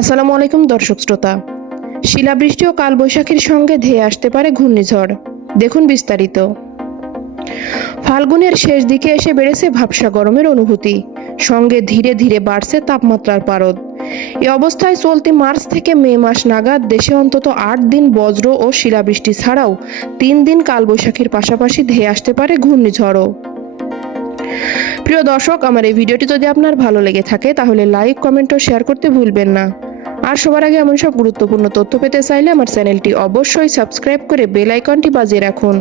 আসসালামু আলাইকুম দর্শক শ্রোতা। শিলাবৃষ্টি ও কালবৈশাখীর সঙ্গে ধেয়ে আসতে পারে ঘূর্ণিঝড়। দেখুন বিস্তারিত। ফাল্গুনের শেষ দিকে এসে বেড়েছে ভ্যাপসা গরমের অনুভূতি, সঙ্গে ধীরে ধীরে বাড়ছে তাপমাত্রার পারদ। এ অবস্থায় চলতি মার্চ থেকে মে মাস নাগাদ দেশে অন্তত 8 দিন বজ্র ও শিলাবৃষ্টি ছাড়াও 3 দিন কালবৈশাখীর পাশাপাশি ধেয়ে আসতে পারে ঘূর্ণিঝড়ও। প্রিয় দর্শক, আমার এই ভিডিওটি যদি আপনার ভালো লেগে থাকে তাহলে লাইক, কমেন্ট ও শেয়ার করতে ভুলবেন না। আর সবার আগে এমন সব গুরুত্বপূর্ণ তথ্য পেতে চাইলে আমার চ্যানেলটি অবশ্যই সাবস্ক্রাইব করে বেল আইকনটি বাজিয়ে রাখুন।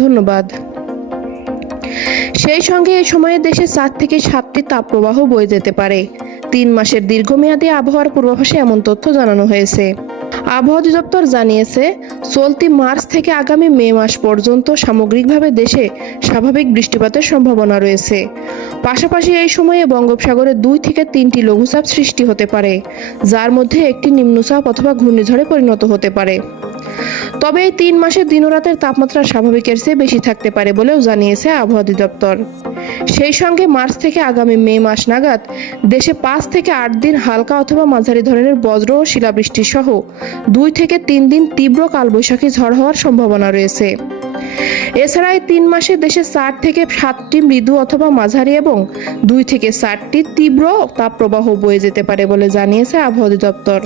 ধন্যবাদ। সেই সঙ্গে এই সময়ে দেশে 4 থেকে 7টি তাপপ্রবাহ বয়ে যেতে পারে। 3 মাসের দীর্ঘমেয়াদী আবহাওয়ার পূর্বাভাসে এমন তথ্য জানানো হয়েছে। আবহাওয়া অধিদপ্তর জানিয়েছে, চলতি মার্চ থেকে আগামী মে মাস পর্যন্ত সামগ্রিকভাবে দেশে স্বাভাবিক বৃষ্টিপাতের সম্ভাবনা রয়েছে। পাশাপাশি এই সময়ে বঙ্গোপসাগরে 2 থেকে 3টি লঘুচাপ সৃষ্টি হতে পারে, যার মধ্যে একটি নিম্নচাপ অথবা ঘূর্ণিঝড়ে পরিণত হতে পারে। তবে এই 3 মাসের দিনরাতের তাপমাত্রা স্বাভাবিকের চেয়ে বেশি থাকতে পারে বলেও জানিয়েছে আবহাওয়া অধিদপ্তর। সেই সঙ্গে মার্চ থেকে আগামী মে মাস নাগাদ দেশে 5 থেকে 8 দিন হালকা অথবা মাঝারি ধরনের বজ্র ও শিলাবৃষ্টি সহ 2 থেকে 3 দিন তীব্র কালবৈশাখী ঝড় হওয়ার সম্ভাবনা রয়েছে। এছাড়া এই 3 মাসে দেশে 4 থেকে 7টি মৃদু অথবা মাঝারি এবং 2 থেকে 4টি তীব্র তাপপ্রবাহ বয়ে যেতে পারে বলে জানিয়েছে আবহাওয়া অধিদপ্তর।